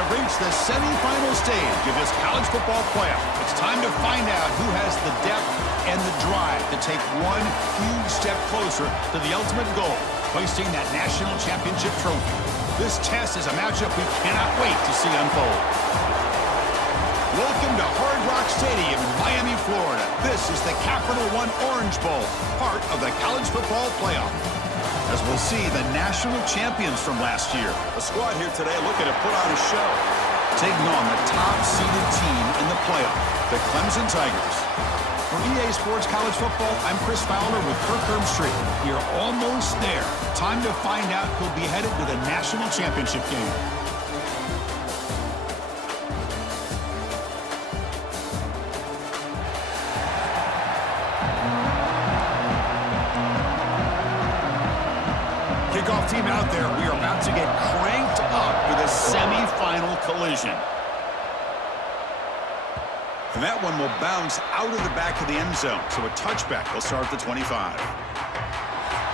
have reached the semifinal stage of this college football playoff. It's time to find out who has the depth and the drive to take one huge step closer to the ultimate goal, hoisting that national championship trophy. This test is a matchup we cannot wait to see unfold. Welcome to Hard Rock Stadium in Miami, Florida. This is the Capital One Orange Bowl, part of the college football playoff. As we'll see the national champions from last year. The squad here today looking to put on a show. Taking on the top-seeded team in the playoff, the Clemson Tigers. For EA Sports College Football, I'm Chris Fowler with Kirk Herbstreit. We are almost there. Time to find out who'll be headed to the national championship game. Kickoff team out there. We are about to get cranked up for the semifinal collision. And that one will bounce out of the back of the end zone. So a touchback will start at the 25.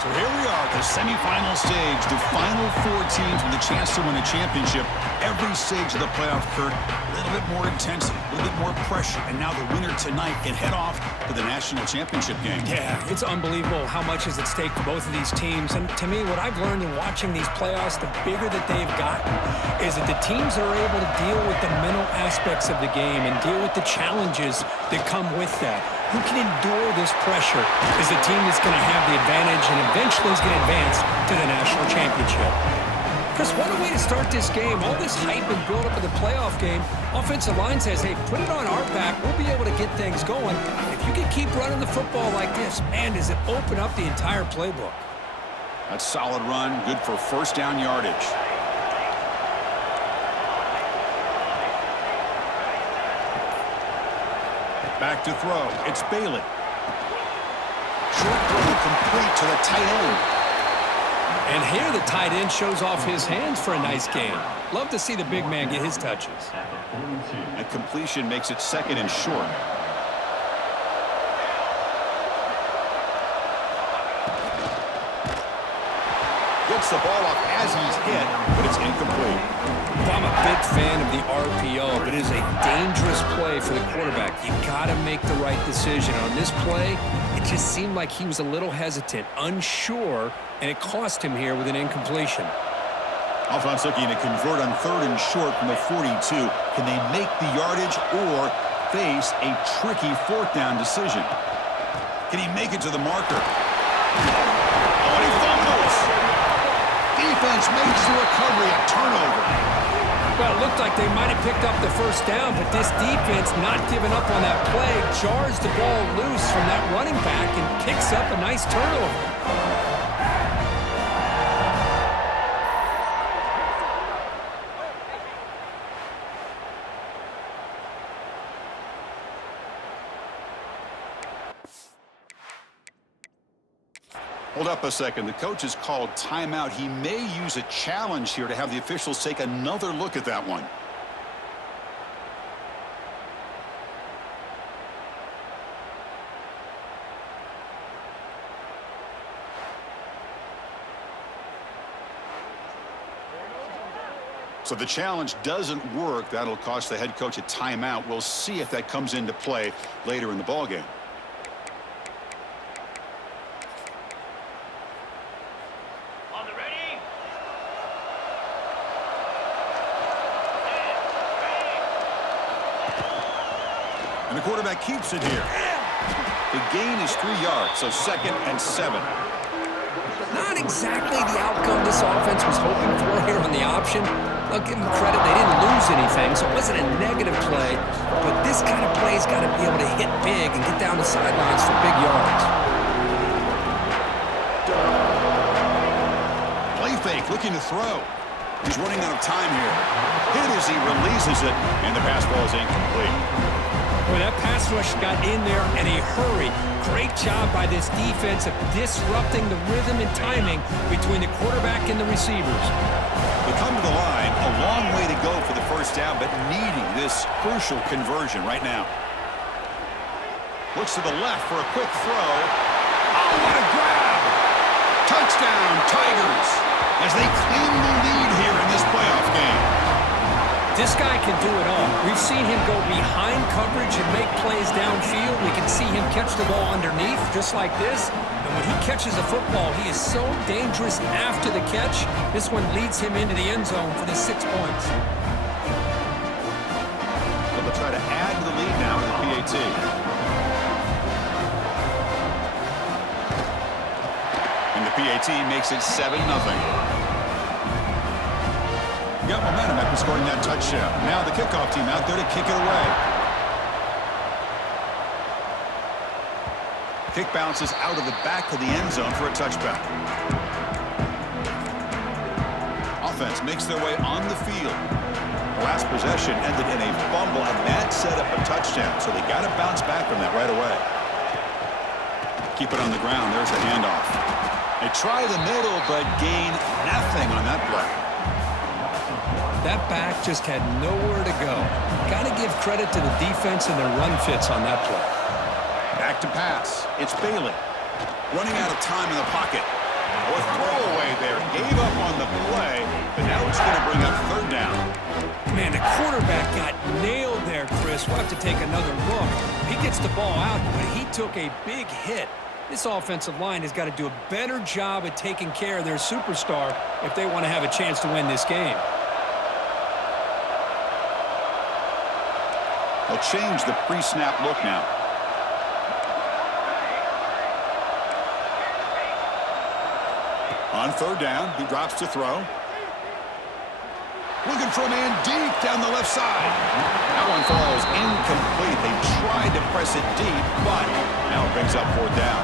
So here we are at the semifinal stage. The final four teams with a chance to win a championship. Every stage of the playoff, Kirk, a little bit more intensity, a little bit more pressure. And now the winner tonight can head off to the national championship game. Yeah, it's unbelievable how much is at stake for both of these teams. And to me, what I've learned in watching these playoffs, the bigger that they've gotten, is that the teams that are able to deal with the mental aspects of the game and deal with the challenges that come with that. Who can endure this pressure is the team that's going to have the advantage and eventually is going to advance to the national championship. Chris, what a way to start this game. All this hype and build-up of the playoff game. Offensive line says, hey, put it on our back. We'll be able to get things going. If you can keep running the football like this, man, does it open up the entire playbook. That's a solid run, good for first down yardage. Back to throw. It's Bailey. Short throw complete to the tight end. And here the tight end shows off his hands for a nice gain. Love to see the big man get his touches. A completion makes it second and short. Gets the ball off as he's hit, but it's incomplete. I'm a big fan of the RPO, but it is a dangerous play for the quarterback. You got to make the right decision. On this play, it just seemed like he was a little hesitant, unsure, and it cost him here with an incompletion. Offense looking to convert on third and short from the 42. Can they make the yardage or face a tricky fourth down decision? Can he make it to the marker? Oh, and he fumbles! Defense makes the recovery, a turnover. Well, it looked like they might have picked up the first down, but this defense not giving up on that play, jars the ball loose from that running back and picks up a nice turnover. Hold up a second. The coach has called timeout. He may use a challenge here to have the officials take another look at that one. So the challenge doesn't work. That'll cost the head coach a timeout. We'll see if that comes into play later in the ballgame. And the quarterback keeps it here. The gain is 3 yards, so 2nd and 7. Not exactly the outcome this offense was hoping for here on the option. I'll give them credit, they didn't lose anything, so it wasn't a negative play. But this kind of play's got to be able to hit big and get down the sidelines for big yards. Play fake, looking to throw. He's running out of time here. Hit as he releases it, and the pass ball is incomplete. Well, that pass rush got in there in a hurry. Great job by this defense of disrupting the rhythm and timing between the quarterback and the receivers. They come to the line, a long way to go for the first down, but needing this crucial conversion right now. Looks to the left for a quick throw. Oh, what a grab! Touchdown, Tigers, as they claim the lead here in this playoff game. This guy can do it all. We've seen him go behind coverage and make plays downfield. We can see him catch the ball underneath, just like this. And when he catches a football, he is so dangerous after the catch. This one leads him into the end zone for the 6 points. So they'll try to add to the lead now with the PAT. And the PAT makes it 7-0. Got momentum after scoring that touchdown. Now the kickoff team out there to kick it away. Kick bounces out of the back of the end zone for a touchback. Offense makes their way on the field. The last possession ended in a fumble, and that set up a touchdown, so they got to bounce back from that right away. Keep it on the ground. There's the handoff. They try the middle, but gain nothing on that play. That back just had nowhere to go. Got to give credit to the defense and their run fits on that play. Back to pass. It's Bailey. Running out of time in the pocket. A throwaway there. Gave up on the play, but now it's going to bring up third down. Man, the quarterback got nailed there, Chris. We'll have to take another look. He gets the ball out, but he took a big hit. This offensive line has got to do a better job at taking care of their superstar if they want to have a chance to win this game. They'll change the pre-snap look now. On third down, he drops to throw. Looking for a man deep down the left side. That one falls incomplete. They tried to press it deep, but now it brings up fourth down.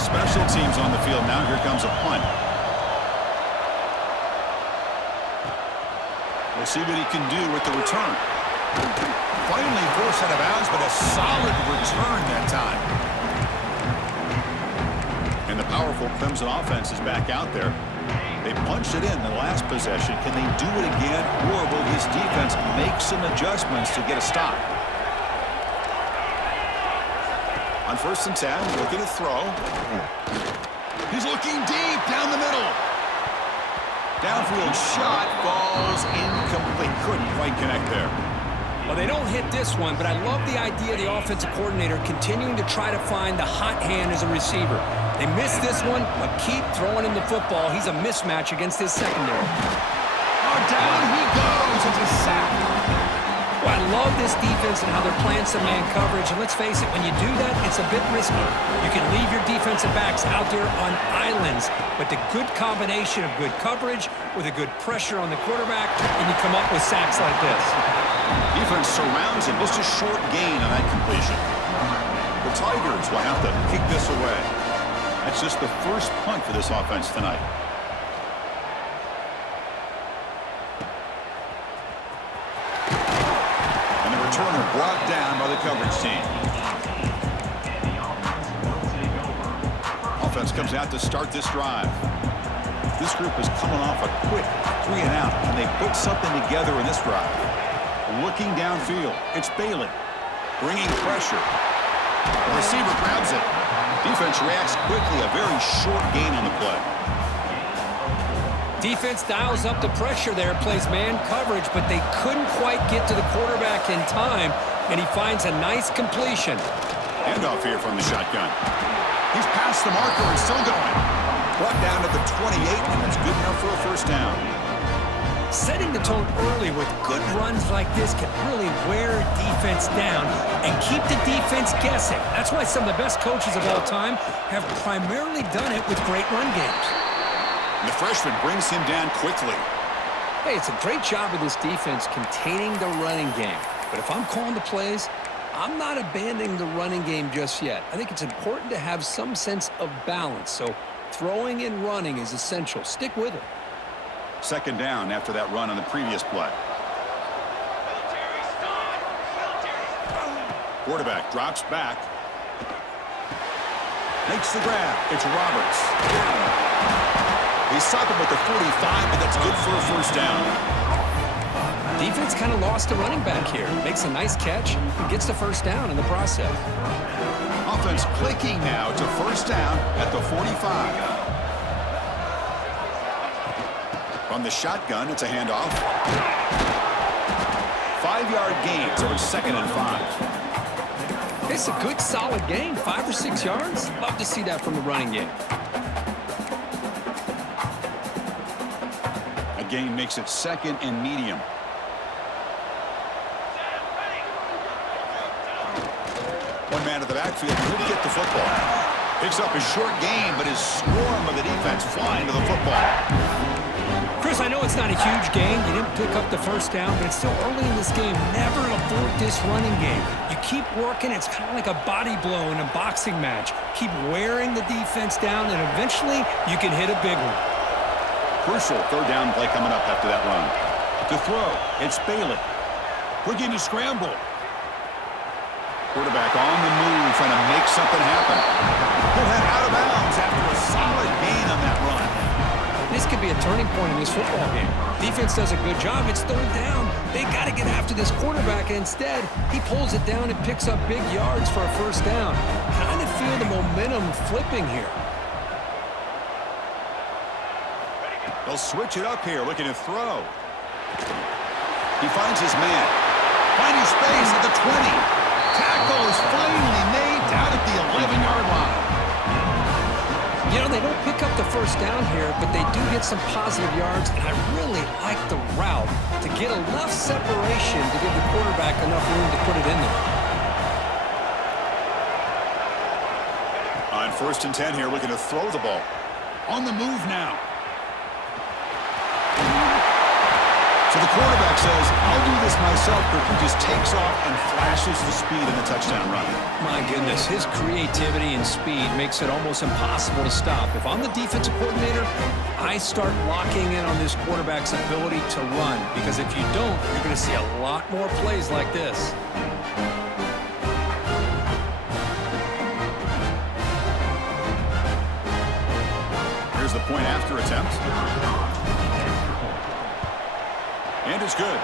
Special teams on the field now. Here comes a punt. We'll see what he can do with the return. Finally forced out of bounds, but a solid return that time. And the powerful Clemson offense is back out there. They punched it in the last possession. Can they do it again, or will this defense make some adjustments to get a stop? On 1st and 10, looking to throw. He's looking deep down the middle. Downfield shot falls incomplete. Couldn't quite connect there. Well, they don't hit this one, but I love the idea of the offensive coordinator continuing to try to find the hot hand as a receiver. They missed this one, but keep throwing him the football. He's a mismatch against his secondary. Oh, down he goes. It's a sack. Well, I love this defense and how they're playing some man coverage. And let's face it, when you do that, it's a bit risky. You can leave your defensive backs out there on islands, but the good combination of good coverage with a good pressure on the quarterback, and you come up with sacks like this. Defense surrounds him. Just a short gain on that completion. The Tigers will have to kick this away. That's just the first punt for this offense tonight. And the returner brought down by the coverage team. Offense comes out to start this drive. This group is coming off a quick 3-and-out, and they put something together in this drive. Looking downfield, it's Bailey, bringing pressure. The receiver grabs it. Defense reacts quickly, a very short gain on the play. Defense dials up the pressure there, plays man coverage, but they couldn't quite get to the quarterback in time, and he finds a nice completion. Handoff here from the shotgun. He's past the marker and still going. Brought down to the 28, and that's good enough for a first down. Setting the tone early with good runs like this can really wear defense down and keep the defense guessing. That's why some of the best coaches of all time have primarily done it with great run games. And the freshman brings him down quickly. Hey, it's a great job of this defense containing the running game. But if I'm calling the plays, I'm not abandoning the running game just yet. I think it's important to have some sense of balance. So throwing and running is essential. Stick with it. Second down after that run on the previous play. Quarterback drops back. Makes the grab. It's Roberts. He stopped him with the 45, but that's good for a first down. Defense kind of lost a running back here. Makes a nice catch and gets the first down in the process. Offense clicking now to first down at the 45. From the shotgun, it's a handoff. 5-yard gain, so it's 2nd and 5. It's a good, solid game. 5 or 6 yards. Love to see that from the running game. A gain makes it 2nd and medium. One man at the backfield could get the football. Picks up a short gain, but his swarm of the defense flying to the football. Chris, I know it's not a huge gain. You didn't pick up the first down, but it's still early in this game. Never abort this running game. You keep working. It's kind of like a body blow in a boxing match. Keep wearing the defense down, and eventually you can hit a big one. Crucial 3rd down play coming up after that run. To throw, it's Bailey. Looking to scramble. Quarterback on the move, trying to make something happen. He'll head out of bounds after a solid gain on that run. This could be a turning point in this football game. Defense does a good job. It's 3rd down. They got to get after this quarterback. Instead, he pulls it down and picks up big yards for a 1st down. Kind of feel the momentum flipping here. They'll switch it up here, looking to throw. He finds his man. Finding space at the 20. Tackle is finally made down at the 11-yard line. You know, they don't pick up the 1st down here, but they do get some positive yards, and I really like the route to get enough separation to give the quarterback enough room to put it in there. On 1st and 10 here, looking to throw the ball. On the move now. So the quarterback says, I'll do this myself, but he just takes off and flashes the speed in the touchdown run. My goodness, his creativity and speed makes it almost impossible to stop. If I'm the defensive coordinator, I start locking in on this quarterback's ability to run, because if you don't, you're going to see a lot more plays like this. Here's the point after attempt. And it's good.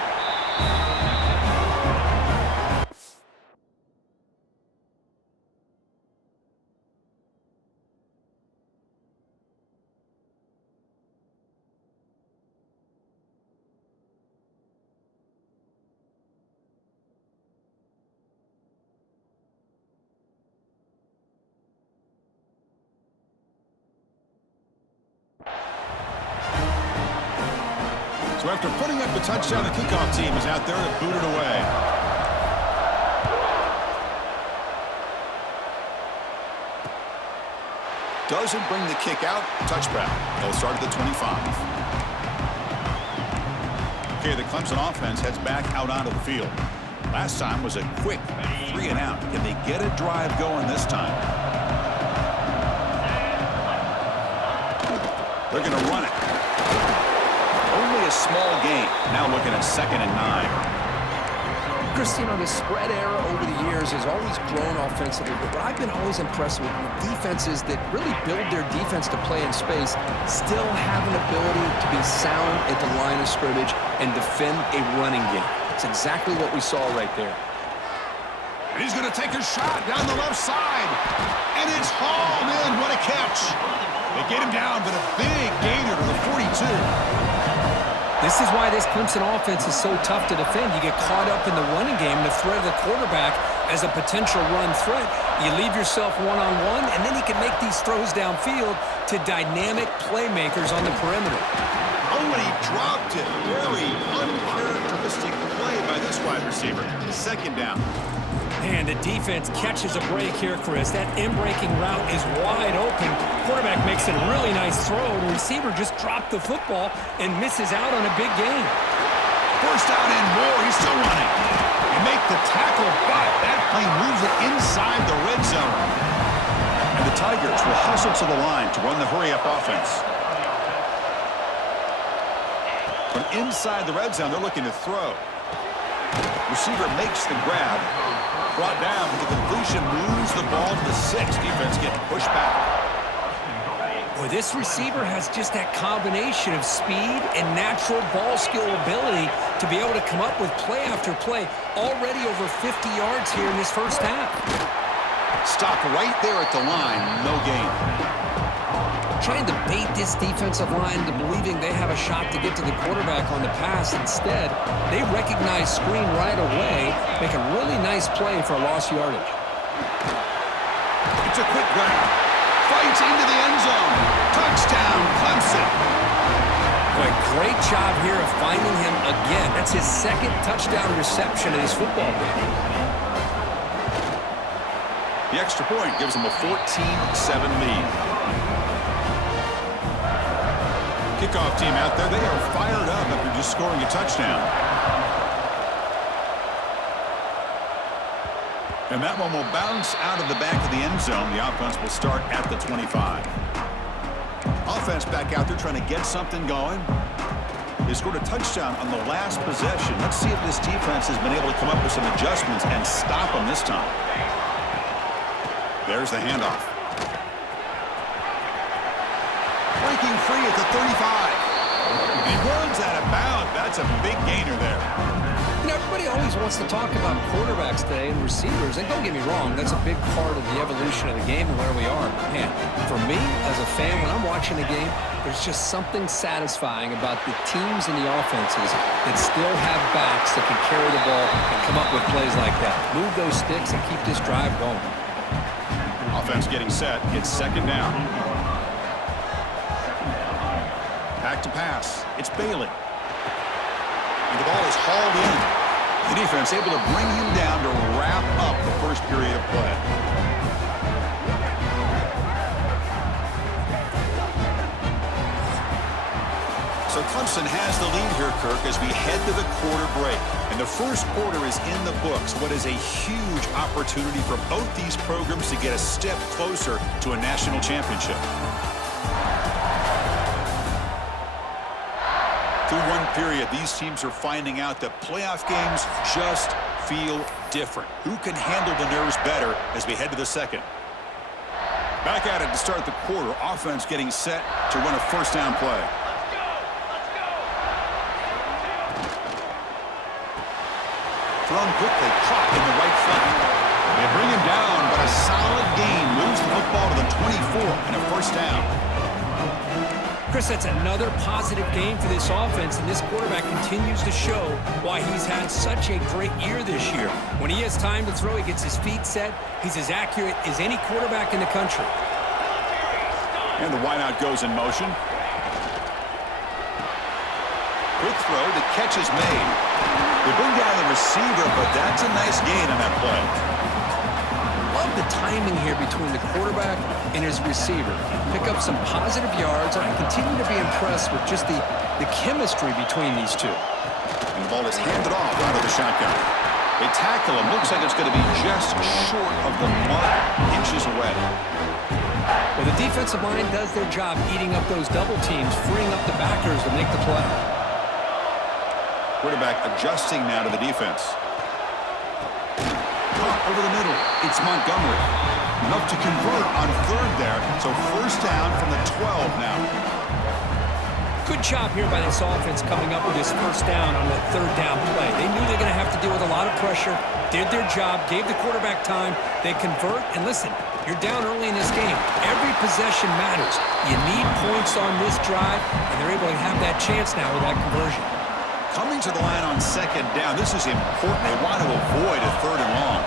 So after putting up the touchdown, the kickoff team is out there to boot it away. Doesn't bring the kick out. Touchback. They'll start at the 25. Okay, the Clemson offense heads back out onto the field. Last time was a quick 3 and out. Can they get a drive going this time? They're going to run it. Only a small gain. Now looking at 2nd and 9. Chris, you know, the spread era over the years has always grown offensively, but what I've been always impressed with defenses that really build their defense to play in space still have an ability to be sound at the line of scrimmage and defend a running game. It's exactly what we saw right there. And he's going to take a shot down the left side. And it's hauled in. What a catch. They get him down, but a big gainer to the 42. This is why this Clemson offense is so tough to defend. You get caught up in the running game, the threat of the quarterback as a potential run threat. You leave yourself one-on-one, and then you can make these throws downfield to dynamic playmakers on the perimeter. Oh, and he dropped it. Very uncharacteristic play by this wide receiver. 2nd down. And the defense catches a break here, Chris. That in-breaking route is wide open. Quarterback makes a really nice throw. The receiver just dropped the football and misses out on a big gain. 1st down and more. He's still running. They make the tackle, but that play moves it inside the red zone. And the Tigers will hustle to the line to run the hurry-up offense. From inside the red zone, they're looking to throw. Receiver makes the grab. Brought down with the completion, moves the ball to the 6. Defense getting pushed back. Boy, this receiver has just that combination of speed and natural ball skill ability to be able to come up with play after play. Already over 50 yards here in this 1st half. Stop right there at the line. No gain. trying to bait this defensive line into believing they have a shot to get to the quarterback on the pass. Instead, they recognize screen right away, make a really nice play for a lost yardage. It's a quick grab. Fights into the end zone. Touchdown, Clemson. Boy, great job here of finding him again. That's his second touchdown reception in his football game. The extra point gives them a 14-7 lead. Kickoff team out there, they are fired up after just scoring a touchdown. And that one will bounce out of the back of the end zone. The offense will start at the 25. Offense back out there trying to get something going. They scored a touchdown on the last possession. Let's see if this defense has been able to come up with some adjustments and stop them this time. There's the handoff. Breaking free at the 35. He runs out of bounds. That's a big gainer there. You know, everybody always wants to talk about quarterbacks today and receivers. And don't get me wrong, that's a big part of the evolution of the game and where we are. But man, for me, as a fan, when I'm watching the game, there's just something satisfying about the teams and the offenses that still have backs that can carry the ball and come up with plays like that. Move those sticks and keep this drive going. Offense getting set. It's second down. Back to pass. It's Bailey. And the ball is hauled in. The defense able to bring him down to wrap up the first period of play. So Clemson has the lead here, Kirk, as we head to the quarter break. And the first quarter is in the books. What is a huge opportunity for both these programs to get a step closer to a national championship. Through one period, these teams are finding out that playoff games just feel different. Who can handle the nerves better as we head to the second? Back at it to start the quarter. Offense getting set to run a first down play. Thrown quickly, caught in the right flank. They bring him down, but a solid gain moves the football to the 24 and a first down. Chris, that's another positive game for this offense, and this quarterback continues to show why he's had such a great year this year. When he has time to throw, he gets his feet set. He's as accurate as any quarterback in the country. And the wideout goes in motion. Quick throw, the catch is made. They bring down the receiver, but that's a nice gain on that play. Love the timing here between the quarterback and his receiver. Pick up some positive yards, and I continue to be impressed with just the chemistry between these two. And the ball is handed off out of the shotgun. They tackle him. Looks like it's going to be just short of the mark, inches away. Well, the defensive line does their job eating up those double teams, freeing up the backers to make the play. Quarterback adjusting now to the defense. Caught over the middle. It's Montgomery. Enough to convert on third there. So first down from the 12 now. Good job here by this offense coming up with this first down on that third down play. They knew they were going to have to deal with a lot of pressure, did their job, gave the quarterback time. They convert, and listen, you're down early in this game. Every possession matters. You need points on this drive, and they're able to have that chance now with that conversion. Coming to the line on second down. This is important. They want to avoid a third and long.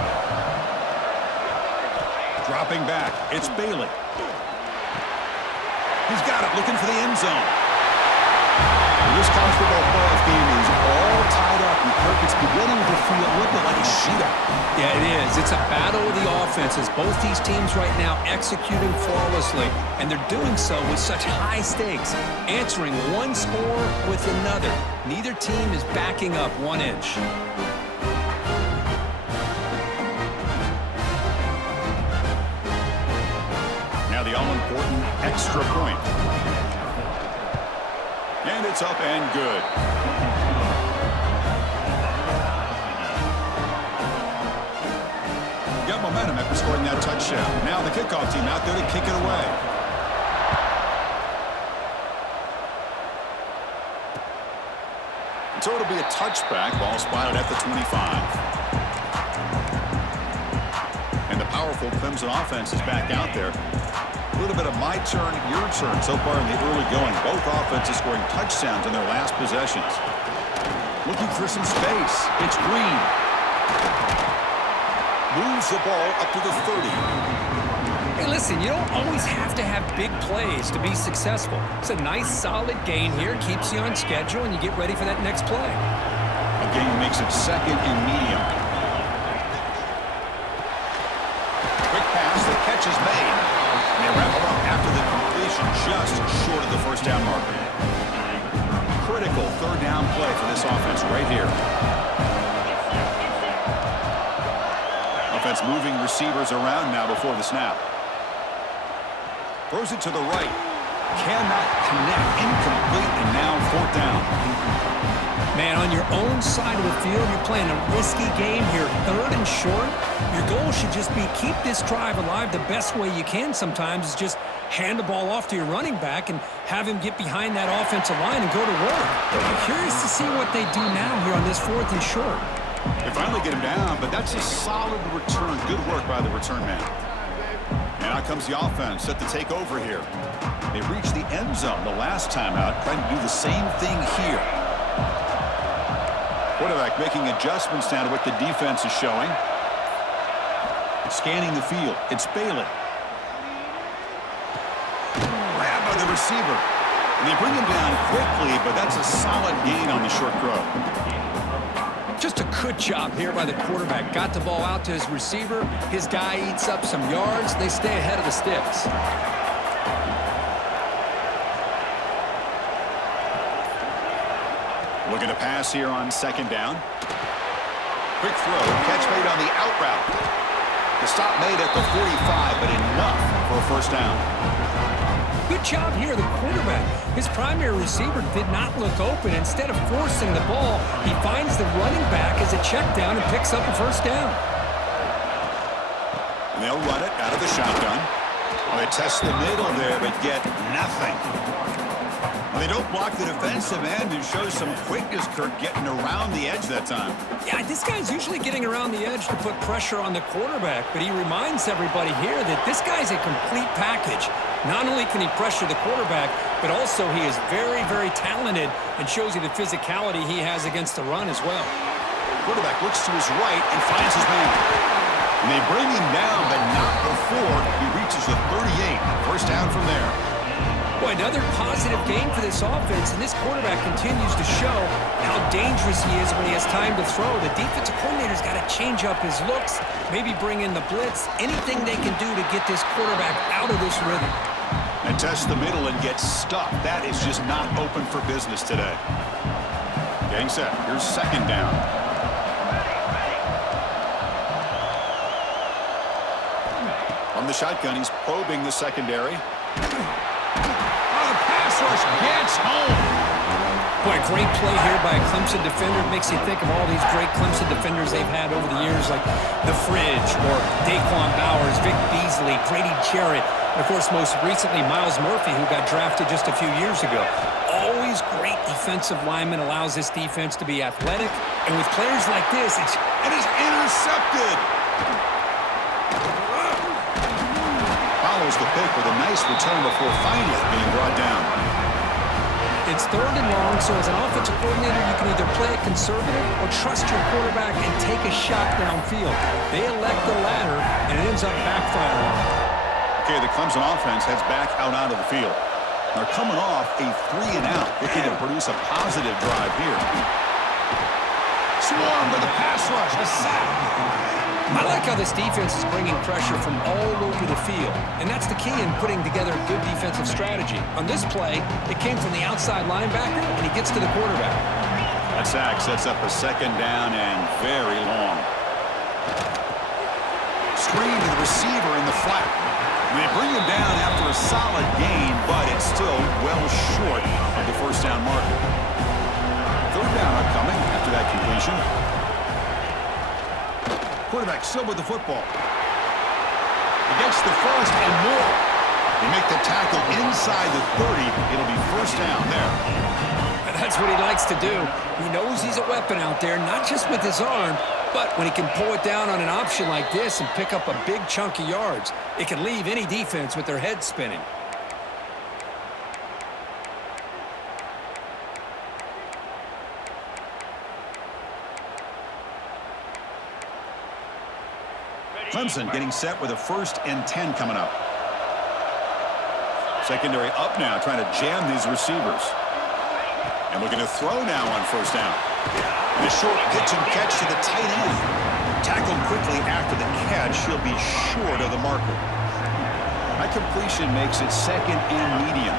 Dropping back. It's Bailey. He's got it. Looking for the end zone. This college football playoff game is all tied up. And Kirk, it's beginning to feel a little bit like a shootout. Yeah, it is. It's a battle of the offenses. Both these teams right now executing flawlessly, and they're doing so with such high stakes, answering one score with another. Neither team is backing up 1 inch. Now the all-important extra point. And it's up and good. Got momentum after scoring that touchdown. Now the kickoff team out there to kick it away. So it'll be a touchback. Ball spotted at the 25. And the powerful Clemson offense is back out there. little bit of my turn, your turn so far in the early going. Both offenses scoring touchdowns in their last possessions. Looking for some space. It's Green. Moves the ball up to the 30. Hey, listen, you don't always have to have big plays to be successful. It's a nice, solid gain here. Keeps you on schedule, and you get ready for that next play. A gain makes it second and medium. Quick pass. The catch is made. And they wrap it up after the completion, just short of the first down marker. Critical third down play for this offense right here. Offense moving receivers around now before the snap. Throws it to the right. Cannot connect. Incomplete, and now fourth down. Man, on your own side of the field, you're playing a risky game here. Third and short. Your goal should just be keep this drive alive the best way you can sometimes is just hand the ball off to your running back and have him get behind that offensive line and go to work. I'm curious to see what they do now here on this fourth and short. They finally get him down, but that's a solid return. Good work by the return man. And out comes the offense set to take over here. They reached the end zone the last time out, trying to do the same thing here. Quarterback making adjustments down to what the defense is showing. Scanning the field. It's Bailey. Grabbed by the receiver. And they bring him down quickly, but that's a solid gain on the short throw. Just a good job here by the quarterback. Got the ball out to his receiver. His guy eats up some yards. They stay ahead of the sticks. Looking to pass here on second down. Quick throw. Catch made on the out route. The stop made at the 45, but enough for a first down. Good job here, the quarterback. His primary receiver did not look open. Instead of forcing the ball, he finds the running back as a check down and picks up a first down. And they'll run it out of the shotgun. Well, they test the middle there, but get nothing. Well, they don't block the defensive end and show some quickness, Kirk, getting around the edge that time. Yeah, this guy's usually getting around the edge to put pressure on the quarterback, but he reminds everybody here that this guy's a complete package. Not only can he pressure the quarterback, but also he is very, very talented and shows you the physicality he has against the run as well. Quarterback looks to his right and finds his man. And they bring him down, but not before he reaches the 38. First down from there. Boy, another positive game for this offense, and this quarterback continues to show how dangerous he is when he has time to throw. The defensive coordinator's got to change up his looks, maybe bring in the blitz, anything they can do to get this quarterback out of this rhythm. And test the middle and get stuck. That is just not open for business today. Gang set. Here's second down. On the shotgun, he's probing the secondary. Pass rush gets home. Boy, great play here by a Clemson defender. Makes you think of all these great Clemson defenders they've had over the years, like the Fridge or Daquan Bowers, Vic Beasley, Grady Jarrett, and of course, most recently, Miles Murphy, who got drafted just a few years ago. Always great defensive lineman, allows this defense to be athletic. And with players like this, it's intercepted. Follows the pick with a nice return before finally being brought down. It's third and long, so as an offensive coordinator, you can either play it conservative or trust your quarterback and take a shot downfield. They elect the latter, and it ends up backfiring. Okay, the Clemson offense heads back out onto the field. They're coming off a 3-and-out, looking to produce a positive drive here. Swarmed by the pass rush, a sack. I like how this defense is bringing pressure from all over the field, and that's the key in putting together a good defensive strategy. On this play, it came from the outside linebacker, and he gets to the quarterback. That sack sets up a second down and very long. Screen to the receiver in the flat. And they bring him down after a solid gain, but it's still well short of the first down marker. Third down upcoming after that completion. Quarterback still with the football. Against the first and more. They make the tackle inside the 30. It'll be first down there. That's what he likes to do. He knows he's a weapon out there, not just with his arm, But when he can pull it down on an option like this and pick up a big chunk of yards, it can leave any defense with their head spinning. Clemson getting set with a 1st and 10 coming up. Secondary up now, trying to jam these receivers. And looking to throw now on 1st down. And a short pitch and catch to the tight end. Tackled quickly after the catch. He'll be short of the marker. That completion makes it 2nd and medium.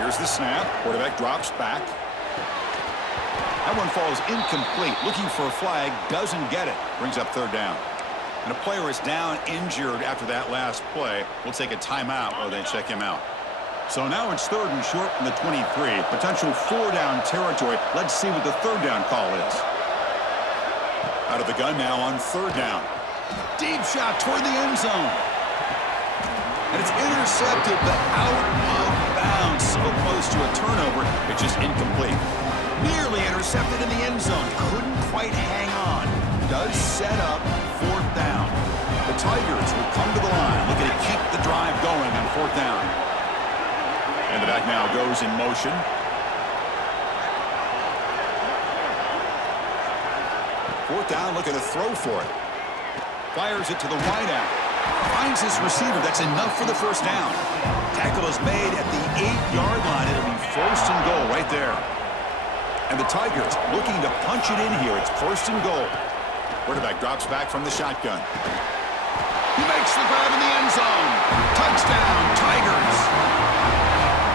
Here's the snap. Quarterback drops back. That one falls incomplete. Looking for a flag. Doesn't get it. Brings up 3rd down. And a player is down injured after that last play. We'll take a timeout while they check him out. So now it's 3rd and short from the 23. Potential 4-down territory. Let's see what the 3rd down call is. Out of the gun now on 3rd down. Deep shot toward the end zone. And it's intercepted, but out of bounds. So close to a turnover, it's just incomplete. Nearly intercepted in the end zone. Couldn't quite hang on. Does set up 4th down. The Tigers will come to the line, looking to keep the drive going on 4th down. And the back now goes in motion. Fourth down, looking to throw for it. Fires it to the wideout. Finds his receiver. That's enough for the 1st down. Tackle is made at the 8-yard line. It'll be 1st and goal right there. And the Tigers looking to punch it in here. It's 1st and goal. Quarterback drops back from the shotgun. He makes the grab in the end zone. Touchdown, Tigers.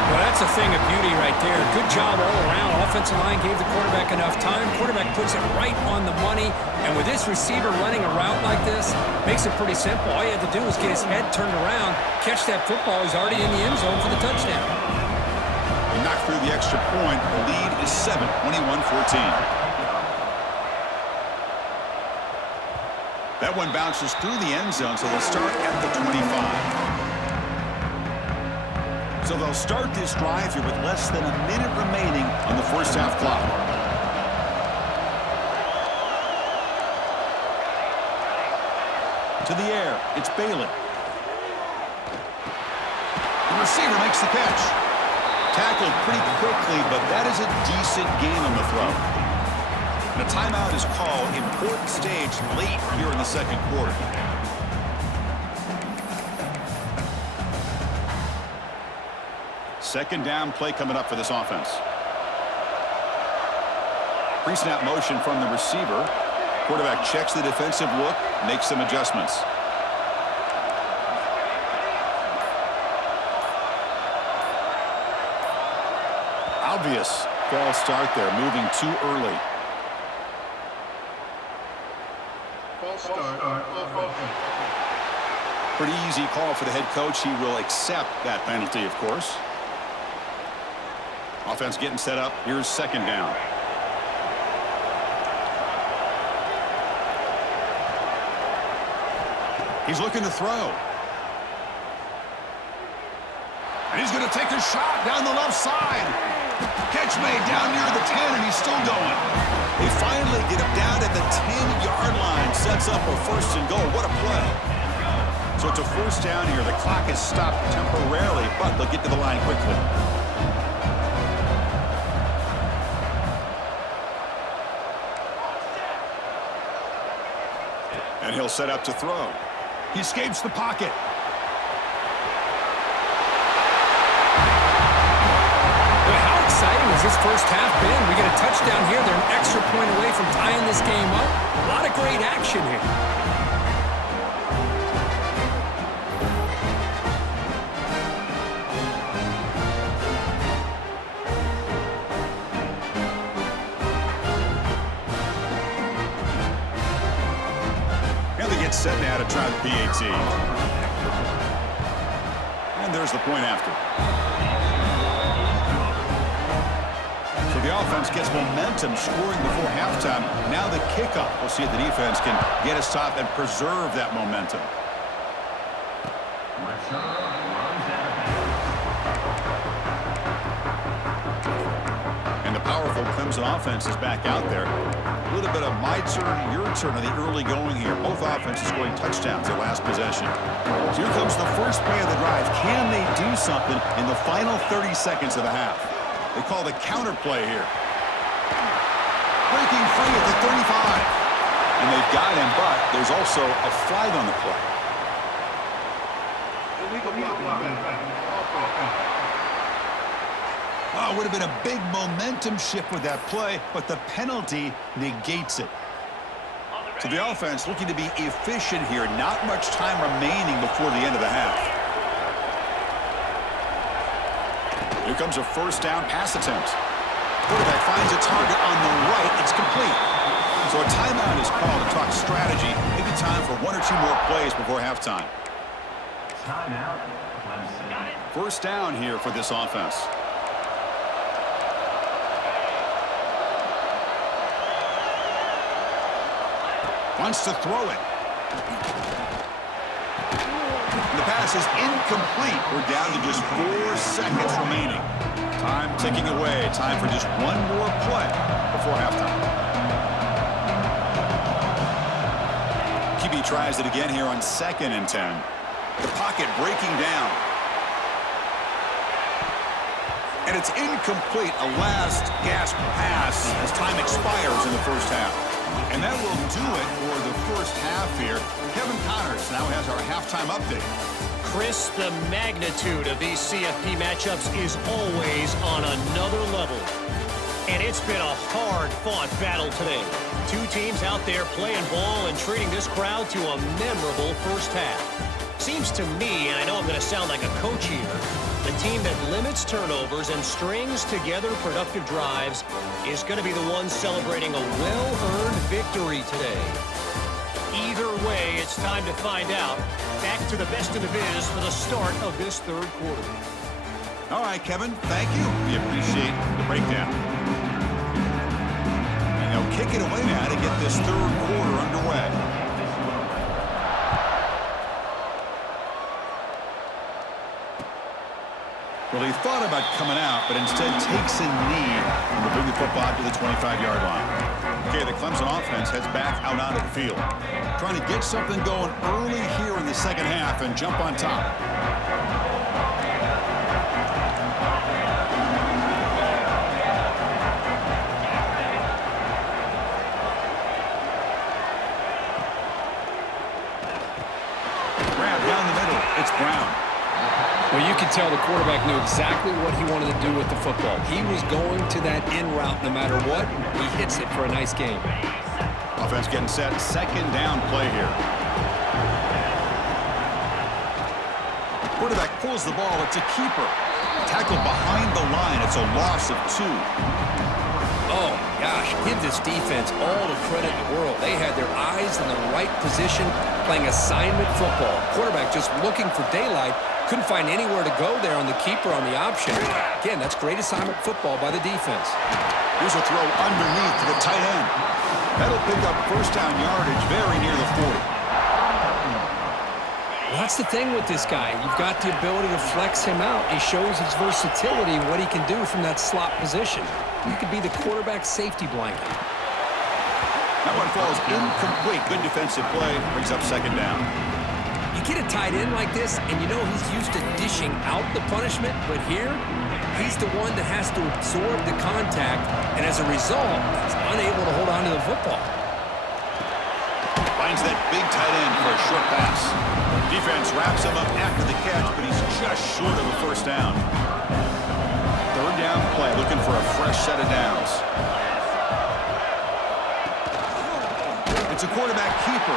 Well, that's a thing of beauty right there. Good job all around. Offensive line gave the quarterback enough time. Quarterback puts it right on the money. And with this receiver running a route like this, makes it pretty simple. All you had to do was get his head turned around, catch that football. He's already in the end zone for the touchdown. He knocked through the extra point. The lead is 7, 21-14. That one bounces through the end zone, so they'll start at the 25. So they'll start this drive here with less than a minute remaining on the 1st half clock. To the air, it's Bailey. The receiver makes the catch. Tackled pretty quickly, but that is a decent gain on the throw. And a timeout is called. Important stage late here in the 2nd quarter. Second down play coming up for this offense. Pre-snap motion from the receiver. Quarterback checks the defensive look, makes some adjustments. Obvious false start there, moving too early. Pretty easy call for the head coach. He will accept that penalty, of course. Offense getting set up. Here's 2nd down. He's looking to throw. And he's going to take a shot down the left side. Catch made down near the 10, and he's still going. They finally get him down at the 10-yard line. Sets up a 1st and goal. What a play. So it's a 1st down here. The clock is stopped temporarily, but they'll get to the line quickly. And he'll set up to throw. He escapes the pocket. Exciting as this 1st half been. We get a touchdown here. They're an extra point away from tying this game up. A lot of great action here. Now they get set now to try the PAT. And there's the point after. The offense gets momentum scoring before halftime. Now the kickoff. We'll see if the defense can get a stop and preserve that momentum. And the powerful Clemson offense is back out there. A little bit of my turn, your turn on the early going here. Both offenses scoring touchdowns their last possession. So here comes the first play of the drive. Can they do something in the final 30 seconds of the half? They call the counter play here. Breaking free at the 35. And they've got him, but there's also a flag on the play. Oh, it would have been a big momentum shift with that play, but the penalty negates it. So the offense looking to be efficient here. Not much time remaining before the end of the half. Here comes a first down pass attempt. Quarterback finds a target on the right. It's complete. So a timeout is called to talk strategy. Maybe time for one or two more plays before halftime. Timeout. First down here for this offense. Wants to throw it. The pass is incomplete. We're down to just 4 seconds remaining. Time ticking away. Time for just one more play before halftime. QB tries it again here on 2nd and 10. The pocket breaking down. And it's incomplete. A last gasp pass as time expires in the first half. And that will do it for the first half here. Kevin Connors now has our halftime update. Chris, the magnitude of these CFP matchups is always on another level. And it's been a hard-fought battle today. Two teams out there playing ball and treating this crowd to a memorable first half. Seems to me, and I know I'm going to sound like a coach here, the team that limits turnovers and strings together productive drives is going to be the one celebrating a well-earned victory today. Either way, it's time to find out. Back to the best in the biz for the start of this third quarter. All right, Kevin, thank you. We appreciate the breakdown. And they'll kick it away now to get this third quarter underway. Well, he thought about coming out, but instead takes a knee and will bring the football to the 25-yard line. Okay, the Clemson offense heads back out onto the field. Trying to get something going early here in the second half and jump on top. Grab down the middle. It's Brown. Well, you can tell the quarterback knew exactly what he wanted to do with the football. He was going to that in route no matter what. He hits it for a nice game. Offense getting set. Second down play here. Quarterback pulls the ball. It's a keeper. Tackled behind the line. It's a loss of 2. Oh, gosh, give this defense all the credit in the world. They had their eyes in the right position, playing assignment football. Quarterback just looking for daylight. Couldn't find anywhere to go there on the keeper on the option. Again, that's great assignment football by the defense. Here's a throw underneath to the tight end. That'll pick up first down yardage very near the 40. Well, that's the thing with this guy. You've got the ability to flex him out. He shows his versatility, what he can do from that slot position. He could be the quarterback safety blanket. That one falls incomplete. Good defensive play. Brings up second down. You get a tight end like this, and you know he's used to dishing out the punishment, but here, he's the one that has to absorb the contact, and as a result, he's unable to hold on to the football. Finds that big tight end for a short pass. Defense wraps him up after the catch, but he's just short of a first down. Third down play, looking for a fresh set of downs. It's a quarterback keeper.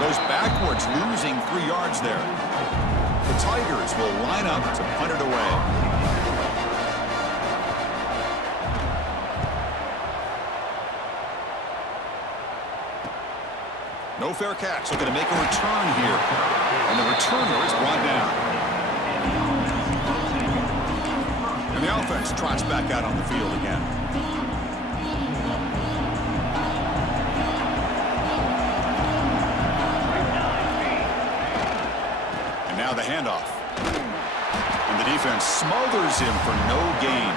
Goes backwards, losing 3 yards there. The Tigers will line up to punt it away. No fair catch. Looking to make a return here. And the returner is brought down. And the offense trots back out on the field again. Now the handoff. And the defense smothers him for no gain.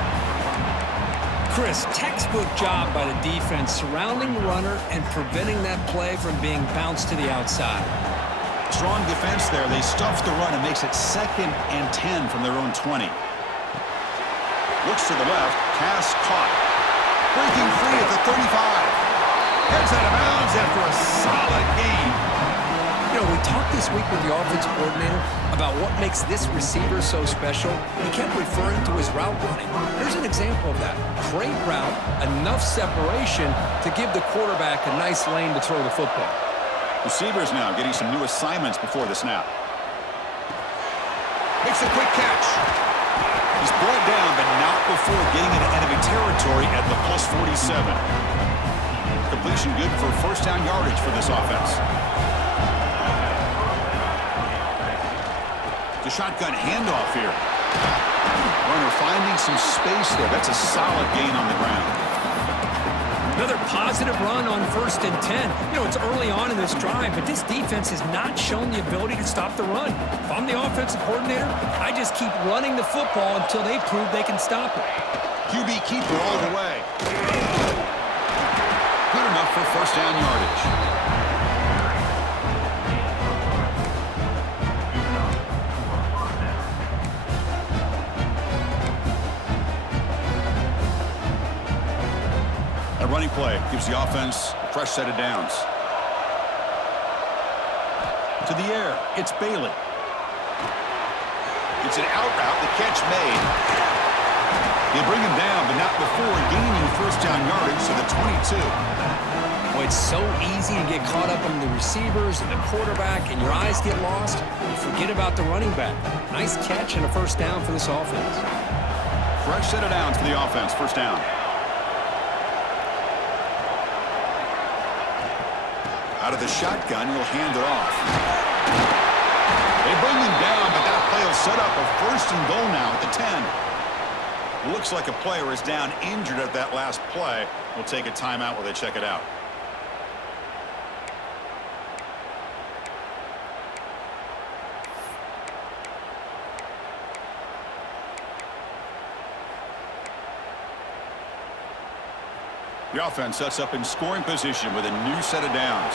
Chris, textbook job by the defense surrounding the runner and preventing that play from being bounced to the outside. Strong defense there. They stuffs the run and makes it 2nd and 10 from their own 20. Looks to the left. Pass caught. Breaking free at the 35. Heads out of bounds after a solid game. You know, we talked this week with the offensive coordinator about what makes this receiver so special. He kept referring to his route running. Here's an example of that. Great route, enough separation to give the quarterback a nice lane to throw the football. Receivers now getting some new assignments before the snap. Makes a quick catch. He's brought down, but not before getting into enemy territory at the plus 47. Completion good for first down yardage for this offense. The shotgun handoff here. Runner finding some space there. That's a solid gain on the ground. Another positive run on 1st and 10. You know, it's early on in this drive, but this defense has not shown the ability to stop the run. If I'm the offensive coordinator, I just keep running the football until they prove they can stop it. QB keeper all the way. Good enough for first down yardage. A running play gives the offense a fresh set of downs. To the air, it's Bailey. It's an out route, the catch made. They bring him down, but not before gaining first down yardage to the 22. Well, it's so easy to get caught up on the receivers and the quarterback, and your eyes get lost. You forget about the running back. Nice catch and a first down for this offense. Fresh set of downs for the offense, first down. Out of the shotgun, he'll hand it off. They bring him down, but that play will set up a first and goal now at the 10. Looks like a player is down injured at that last play. We'll take a timeout while they check it out. The offense sets up in scoring position with a new set of downs.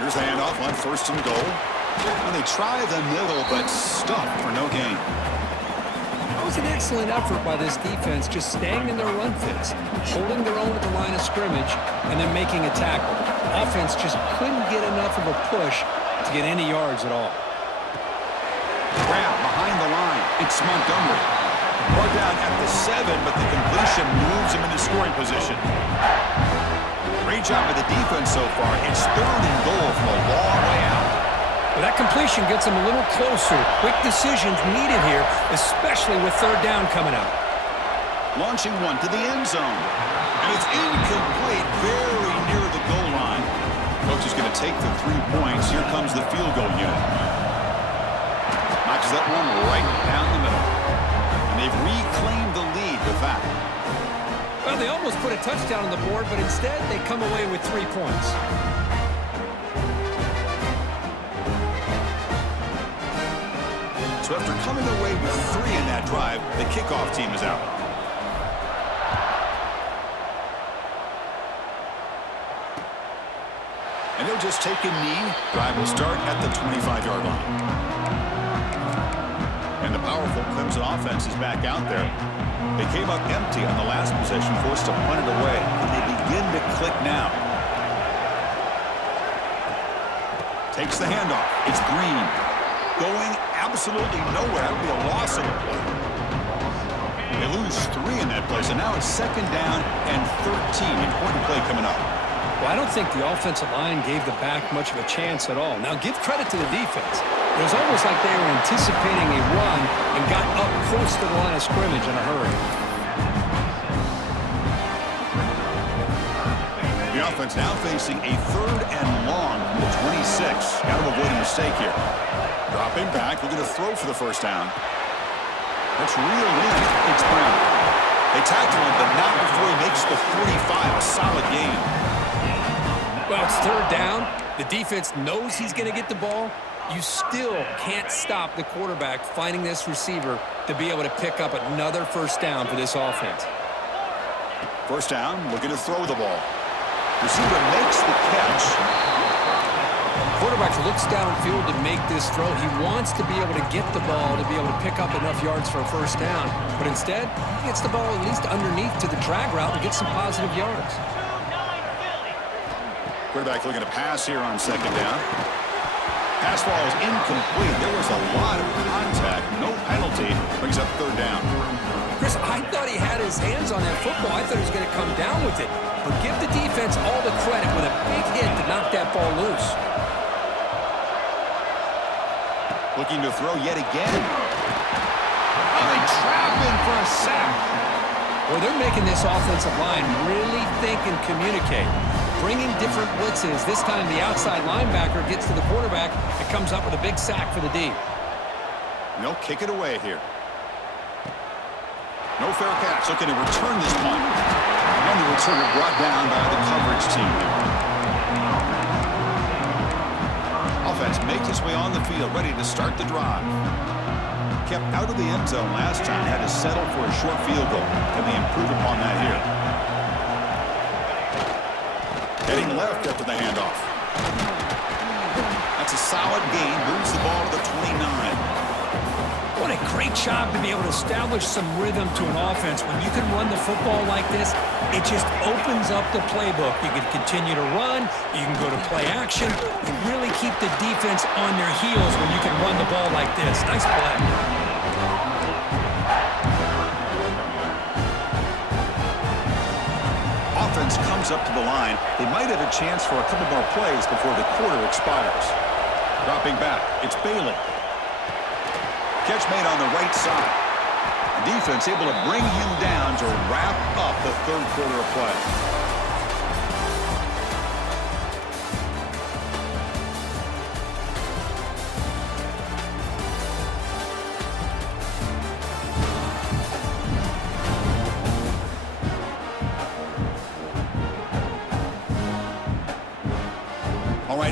Here's the handoff on first and goal. And they try the middle, but stuffed for no gain. That was an excellent effort by this defense, just staying in their run fits, holding their own at the line of scrimmage, and then making a tackle. Offense just couldn't get enough of a push to get any yards at all. Grab behind the line. It's Montgomery. Brought down at the 7, but the completion moves him into scoring position. Great job by the defense so far. It's 3rd and goal from a long way out. Well, that completion gets him a little closer. Quick decisions needed here, especially with 3rd down coming up. Launching one to the end zone. And it's incomplete, very near the goal line. Coach is going to take the 3 points. Here comes the field goal unit. Knocks that one right down the middle. They've reclaimed the lead with that. Well, they almost put a touchdown on the board, but instead they come away with 3 points. So after coming away with 3 in that drive, the kickoff team is out. And they'll just take a knee. Drive will start at the 25-yard line. And the powerful Clemson offense is back out there. They came up empty on the last possession, forced to punt it away. And they begin to click now. Takes the handoff. It's Green. Going absolutely nowhere. That would be a loss of the play. They lose 3 in that play, so now it's 2nd down and 13. Important play coming up. Well, I don't think the offensive line gave the back much of a chance at all. Now, give credit to the defense. It was almost like they were anticipating a run and got up close to the line of scrimmage in a hurry. The offense now facing a 3rd and long from the 26. Got to avoid a mistake here. Dropping back, looking to throw for the first down. That's reeled in. It's Brown. They tackle him, but not before he makes the 45. A solid gain. Well, it's 3rd down. The defense knows he's going to get the ball. you still can't stop the quarterback finding this receiver to be able to pick up another first down for this offense. First down, looking to throw the ball. Receiver makes the catch. Quarterback looks downfield to make this throw. He wants to be able to get the ball to be able to pick up enough yards for a first down. But instead, he gets the ball at least underneath to the drag route and gets some positive yards. Quarterback looking to pass here on second down. Pass ball is incomplete. There was a lot of contact. No penalty. Brings up third down. Chris, I thought he had his hands on that football. I thought he was going to come down with it. But give the defense all the credit with a big hit to knock that ball loose. Looking to throw yet again. Oh, they trap him for a sack. Well, they're making this offensive line really think and communicate. Bringing different blitzes. This time the outside linebacker gets to the quarterback and comes up with a big sack for the D. And they'll kick it away here. No fair catch. Looking to return this punt. And the returner brought down by the coverage team. Offense makes its way on the field, ready to start the drive. Kept out of the end zone last time. Had to settle for a short field goal. Can they improve upon that here? Heading left after the handoff. That's a solid gain. Moves the ball to the 29. What a great job to be able to establish some rhythm to an offense. When you can run the football like this, it just opens up the playbook. You can continue to run. You can go to play action. You really keep the defense on their heels when you can run the ball like this. Nice play. Offense comes up to the line. They might have a chance for a couple more plays before the quarter expires. Dropping back, it's Bailey. Catch made on the right side. The defense able to bring him down to wrap up the third quarter of play.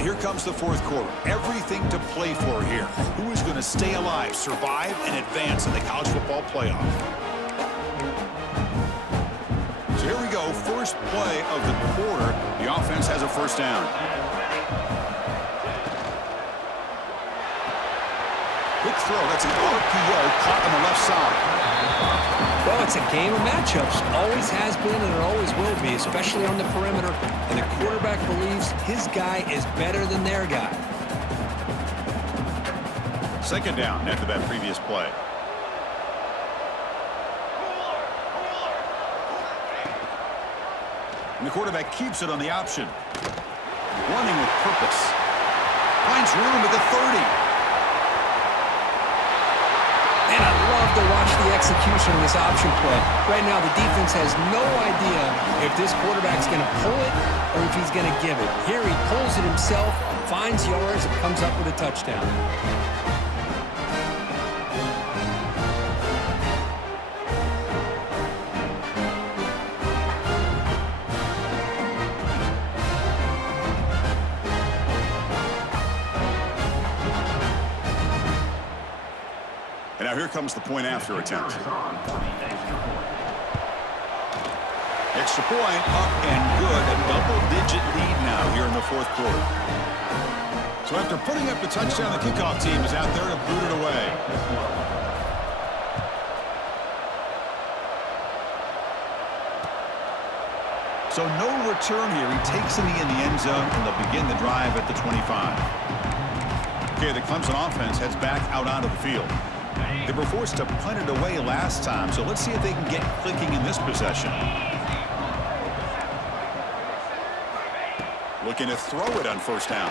Here comes the fourth quarter. Everything to play for here. Who is going to stay alive, survive, and advance in the college football playoff? So here we go. First play of the quarter. The offense has a first down. Quick throw. That's an RPO caught on the left side. Well, it's a game of matchups. Always has been and it always will be, especially on the perimeter. And the quarterback believes his guy is better than their guy. Second down after that previous play. And the quarterback keeps it on the option. Running with purpose. Finds room at the 30. And I love to watch the execution of this option play. Right now, the defense has no idea if this quarterback's going to pull it or if he's going to give it. Here he pulls it himself, finds yards, and comes up with a touchdown. Now here comes the point after attempt. Extra point, up and good. A double-digit lead now here in the fourth quarter. So after putting up the touchdown, the kickoff team is out there to boot it away. So no return here. He takes in the end zone, and they'll begin the drive at the 25. Okay, the Clemson offense heads back out onto the field. They were forced to punt it away last time, so let's see if they can get clicking in this possession. Looking to throw it on first down.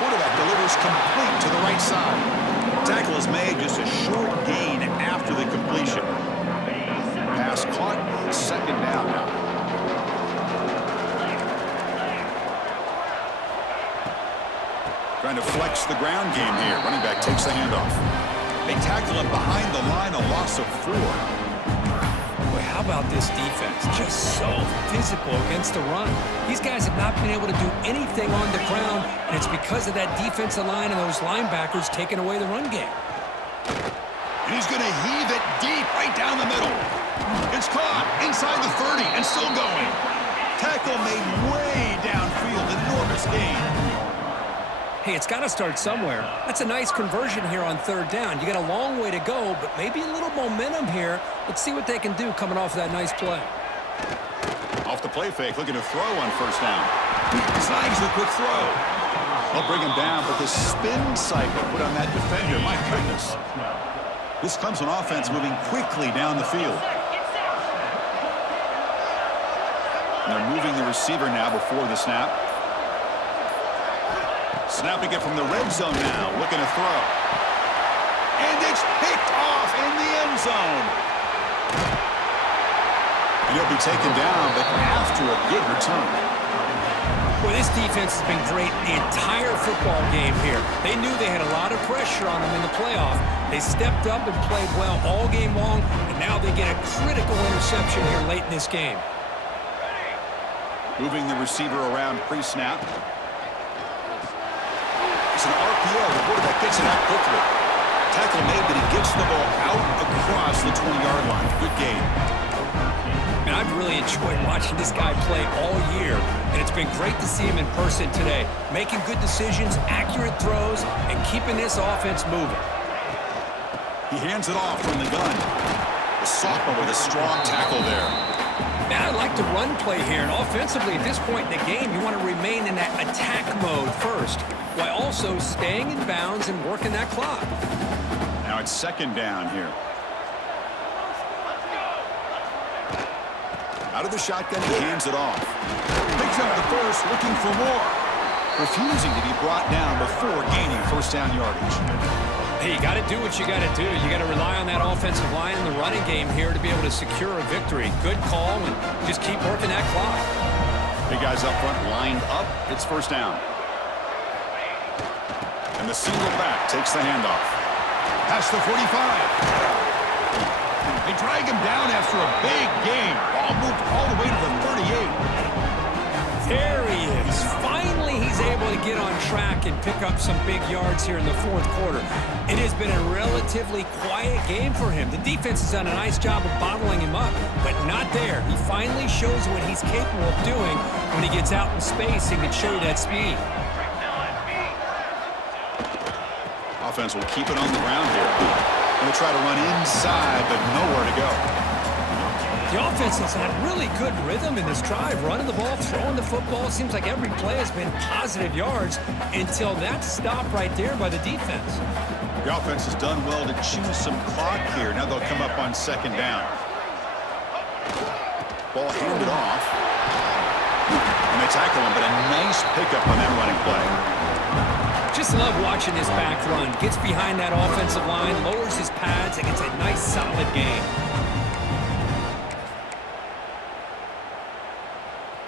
Quarterback delivers complete to the right side. Tackle is made, just a short gain after the completion. Pass caught, second down now. Trying to flex the ground game here. Running back takes the handoff. They tackle him behind the line, a loss of 4. Boy, how about this defense? Just so physical against the run. These guys have not been able to do anything on the ground, and it's because of that defensive line and those linebackers taking away the run game. And he's going to heave it deep right down the middle. It's caught inside the 30 and still going. Tackle made way downfield. Enormous gain. Hey, it's got to start somewhere. That's a nice conversion here on third down. You got a long way to go, but maybe a little momentum here. Let's see what they can do coming off that nice play. Off the play fake, looking to throw on first down. Snags the quick throw. They'll bring him down, but the spin cycle put on that defender. My goodness. This Clemson offense moving quickly down the field. And they're moving the receiver now before the snap. Snapping it from the red zone now, looking to throw. And it's picked off in the end zone. And he'll be taken down, but after a good return. Well, this defense has been great the entire football game here. They knew they had a lot of pressure on them in the playoff. They stepped up and played well all game long, and now they get a critical interception here late in this game. Moving the receiver around pre-snap. It's an RPO. The quarterback gets it out quickly. Tackle made, but he gets the ball out across the 20-yard line. Good game. And I've really enjoyed watching this guy play all year, and it's been great to see him in person today, making good decisions, accurate throws, and keeping this offense moving. He hands it off from the gun. The sophomore with a strong tackle there. Now, I like the run play here, and offensively at this point in the game, you want to remain in that attack mode first, while also staying in bounds and working that clock. Now it's second down here. Out of the shotgun, he hands it off. Picks up the first, looking for more. Refusing to be brought down before gaining first down yardage. Hey, you got to do what you got to do. You got to rely on that offensive line in the running game here to be able to secure a victory. Good call, and just keep working that clock. Big guys up front lined up. It's first down. And the single back takes the handoff. Past the 45. They drag him down after a big game. Ball moved all the way to the 38. There he is. Finally, he's able to get on track and pick up some big yards here in the fourth quarter. It has been a relatively quiet game for him. The defense has done a nice job of bottling him up, but not there. He finally shows what he's capable of doing when he gets out in space and can show you that speed. Offense will keep it on the ground here. Going to try to run inside, but nowhere to go. The offense has had really good rhythm in this drive, running the ball, throwing the football. It seems like every play has been positive yards until that stop right there by the defense. The offense has done well to chew some clock here. Now they'll come up on second down. Ball handed off. And they tackle him, but a nice pickup on that running play. Just love watching this back run. Gets behind that offensive line, lowers his pads, and gets a nice solid gain.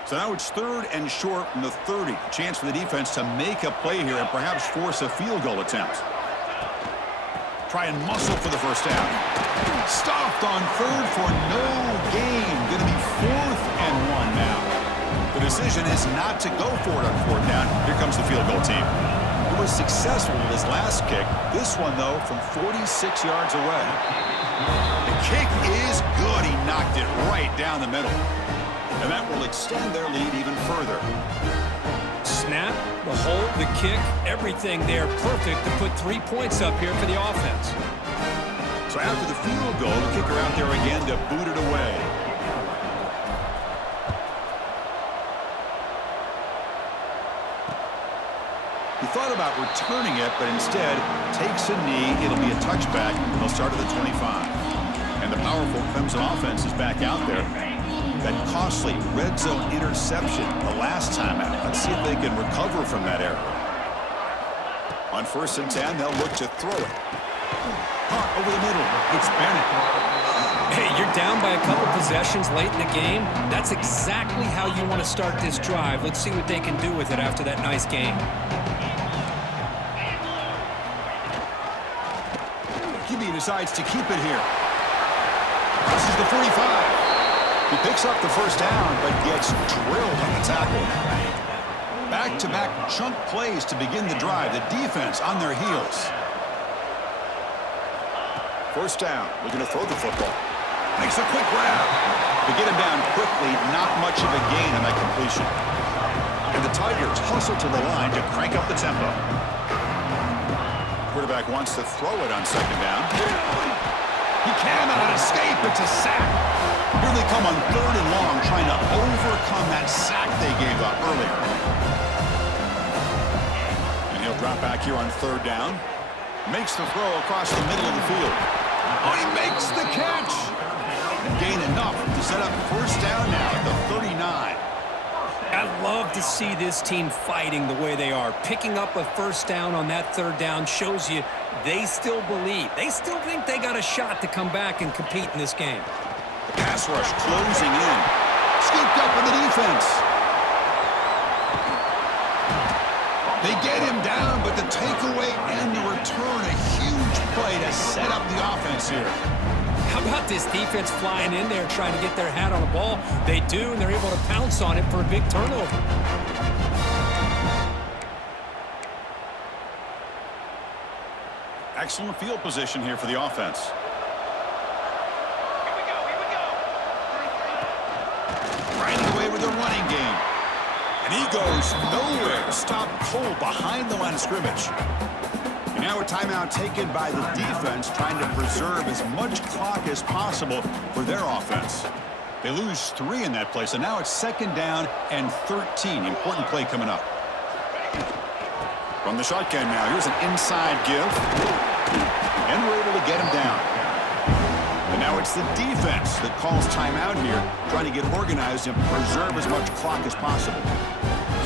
So now it's third and short from the 30. Chance for the defense to make a play here and perhaps force a field goal attempt. Try and muscle for the first down. Stopped on third for no gain. Going to be 4th and 1 now. The decision is not to go for it on fourth down. Here comes the field goal team. He was successful with his last kick. This one, though, from 46 yards away. The kick is good. He knocked it right down the middle. And that will extend their lead even further. Snap, the hold, the kick, everything there perfect to put 3 points up here for the offense. So after the field goal, the kicker out there again to boot it away. He thought about returning it, but instead takes a knee. It'll be a touchback. They'll start at the 25. And the powerful Clemson offense is back out there. That costly red zone interception the last time out. Let's see if they can recover from that error. On 1st and 10, they'll look to throw it. Caught over the middle. It's Bennett. Hey, you're down by a couple possessions late in the game. That's exactly how you want to start this drive. Let's see what they can do with it after that nice game. QB decides to keep it here. Crosses the 45. He picks up the first down, but gets drilled on the tackle. Back-to-back chunk plays to begin the drive. The defense on their heels. First down, looking to throw the football. Makes a quick grab. To get him down quickly, not much of a gain on that completion. And the Tigers hustle to the line to crank up the tempo. Quarterback wants to throw it on second down. He cannot escape. It's a sack. Here they come on third and long, trying to overcome that sack they gave up earlier. And he'll drop back here on third down. Makes the throw across the middle of the field. Oh, he makes the catch. And gain enough to set up first down now at the 39. I love to see this team fighting the way they are. Picking up a first down on that third down shows you they still believe. They still think they got a shot to come back and compete in this game. The pass rush closing in. Scooped up in the defense. They get him down, but the takeaway and the return, a huge play to set up the offense here. How about this defense flying in there trying to get their hat on the ball? They do, and they're able to pounce on it for a big turnover. Excellent field position here for the offense. Right away with the running game. And he goes nowhere. Stop cold behind the line of scrimmage. And now a timeout taken by the defense, trying to preserve as much clock as possible for their offense. They lose 3 in that play, so now it's second down and 13. Important play coming up. From the shotgun now, here's an inside give. And we're able to get him down. And now it's the defense that calls timeout here, trying to get organized and preserve as much clock as possible.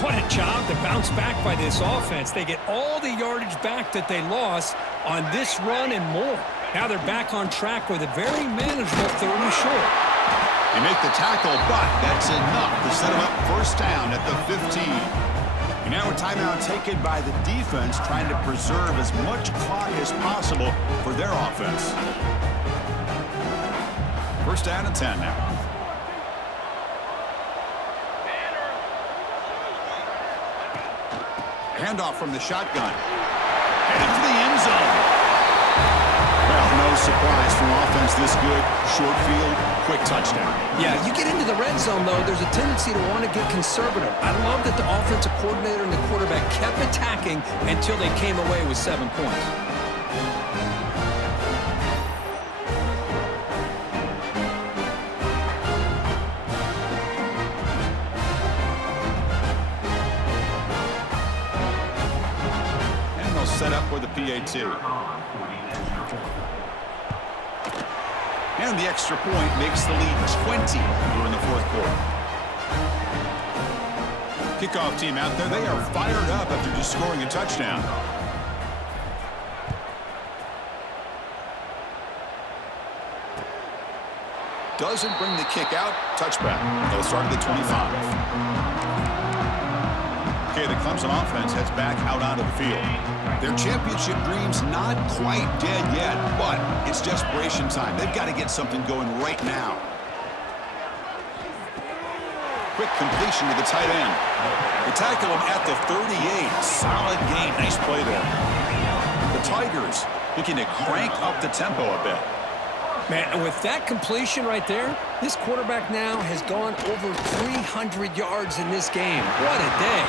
What a job to bounce back by this offense. They get all the yardage back that they lost on this run and more. Now they're back on track with a very manageable third and short. They make the tackle, but that's enough to set them up first down at the 15. And now a timeout taken by the defense, trying to preserve as much clock as possible for their offense. First down and 10 now. Handoff from the shotgun. Headed for the end zone. Well, no surprise from offense this good. Short field, quick touchdown. Yeah, you get into the red zone, though, there's a tendency to want to get conservative. I love that the offensive coordinator and the quarterback kept attacking until they came away with 7 points. Set up for the PAT. And the extra point makes the lead 20 during the fourth quarter. Kickoff team out there, they are fired up after just scoring a touchdown. Doesn't bring the kick out. Touchback. They'll start at the 25. Okay, the Clemson offense heads back out onto the field. Their championship dreams not quite dead yet, but it's desperation time. They've got to get something going right now. Quick completion to the tight end. They tackle him at the 38. Solid gain. Nice play there. The Tigers looking to crank up the tempo a bit. Man, with that completion right there, this quarterback now has gone over 300 yards in this game. What a day.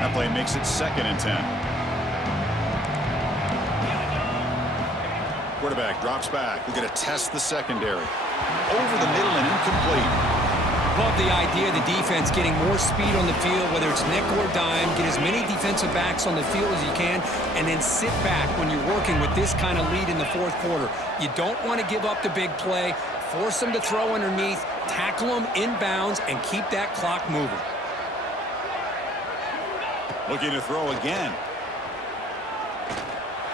That play makes it second and 10. Quarterback drops back. We're going to test the secondary. Over the middle and incomplete. Love the idea of the defense getting more speed on the field, whether it's nickel or dime, get as many defensive backs on the field as you can, and then sit back when you're working with this kind of lead in the fourth quarter. You don't want to give up the big play, force them to throw underneath, tackle them inbounds, and keep that clock moving. Looking to throw again.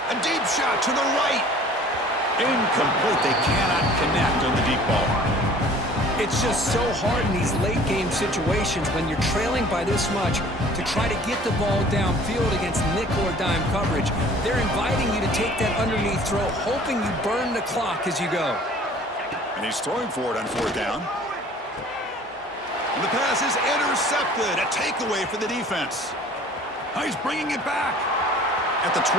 A deep shot to the right. Incomplete. They cannot connect on the deep ball. It's just so hard in these late game situations when you're trailing by this much to try to get the ball downfield against nickel or dime coverage. They're inviting you to take that underneath throw, hoping you burn the clock as you go. And he's throwing for it on 4th down. And the pass is intercepted. A takeaway for the defense. Oh, he's bringing it back at the 20.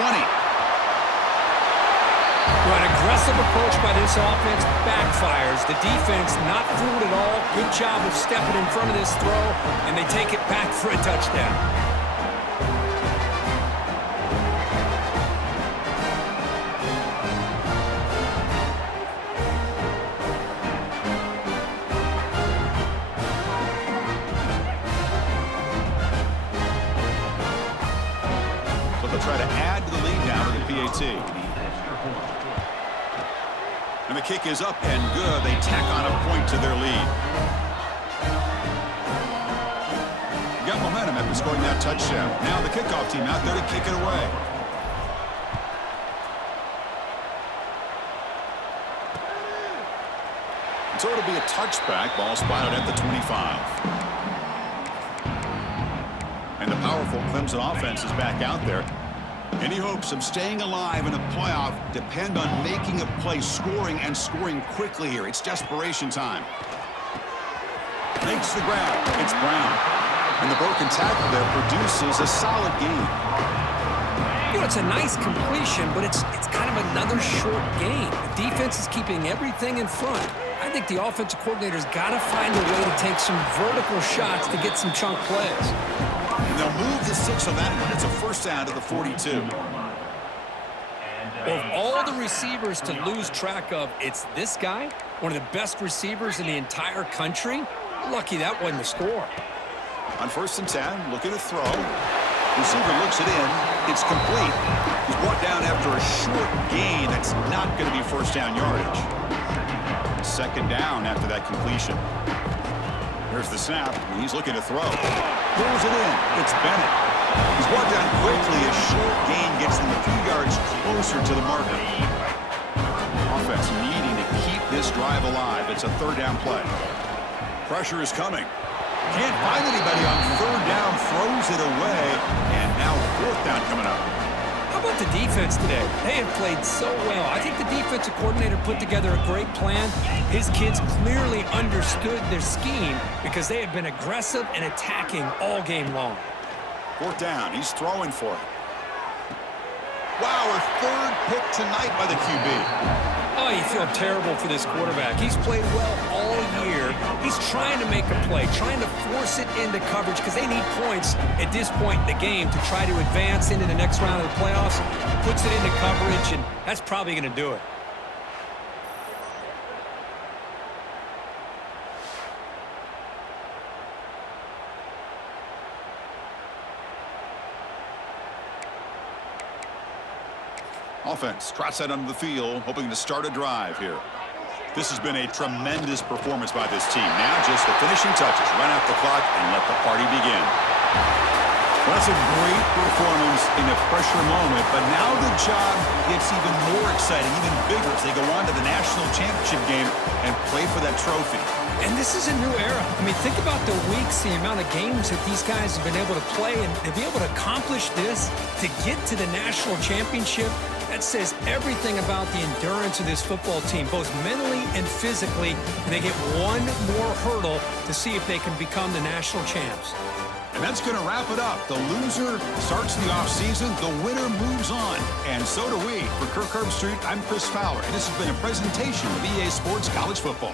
Well, an aggressive approach by this offense backfires. The defense not fooled at all. Good job of stepping in front of this throw, and they take it back for a touchdown. So they'll try to add to the lead now with the PAT. And the kick is up and good. They tack on a point to their lead. Got momentum after scoring that touchdown. Now the kickoff team out there to kick it away. So it'll be a touchback. Ball spotted at the 25. And the powerful Clemson offense is back out there. Any hopes of staying alive in a playoff depend on making a play, scoring, and scoring quickly here. It's desperation time. Makes the grab. It's Brown. And the broken tackle there produces a solid gain. You know, it's a nice completion, but it's kind of another short gain. The defense is keeping everything in front. I think the offensive coordinator's got to find a way to take some vertical shots to get some chunk plays. And they'll move the 6 on that one. It's a 1st down to the 42. Well, of all the receivers to lose track of, it's this guy, one of the best receivers in the entire country. Lucky that wasn't the score. On 1st and 10, looking to throw. Receiver looks it in. It's complete. He's brought down after a short gain. That's not going to be 1st down yardage. 2nd down after that completion. Here's the snap. He's looking to throw. Pulls it in. It's Bennett. He's brought down quickly. A short gain gets them a few yards closer to the marker. Offense needing to keep this drive alive. It's a 3rd down play. Pressure is coming. Can't find anybody on 3rd down. Throws it away. And now 4th down coming up. How about the defense today? They have played so well. I think the defensive coordinator put together a great plan. His kids clearly understood their scheme because they have been aggressive and attacking all game long. 4th down. He's throwing for it. Wow, a 3rd pick tonight by the QB. Oh, you feel terrible for this quarterback. He's played well all year. He's trying to make a play, trying to force it into coverage because they need points at this point in the game to try to advance into the next round of the playoffs. Puts it into coverage, and that's probably going to do it. Offense trots that under the field, hoping to start a drive here. This has been a tremendous performance by this team. Now just the finishing touches. Run out the clock and let the party begin. Well, that's a great performance in a pressure moment, but now the job gets even more exciting, even bigger as they go on to the national championship game and play for that trophy. And this is a new era. I mean, think about the weeks, the amount of games that these guys have been able to play, and to be able to accomplish this, to get to the national championship, that says everything about the endurance of this football team, both mentally and physically. And they get one more hurdle to see if they can become the national champs. And that's going to wrap it up. The loser starts the offseason. The winner moves on. And so do we. For Kirk Herbstreit, I'm Chris Fowler. And this has been a presentation of EA Sports College Football.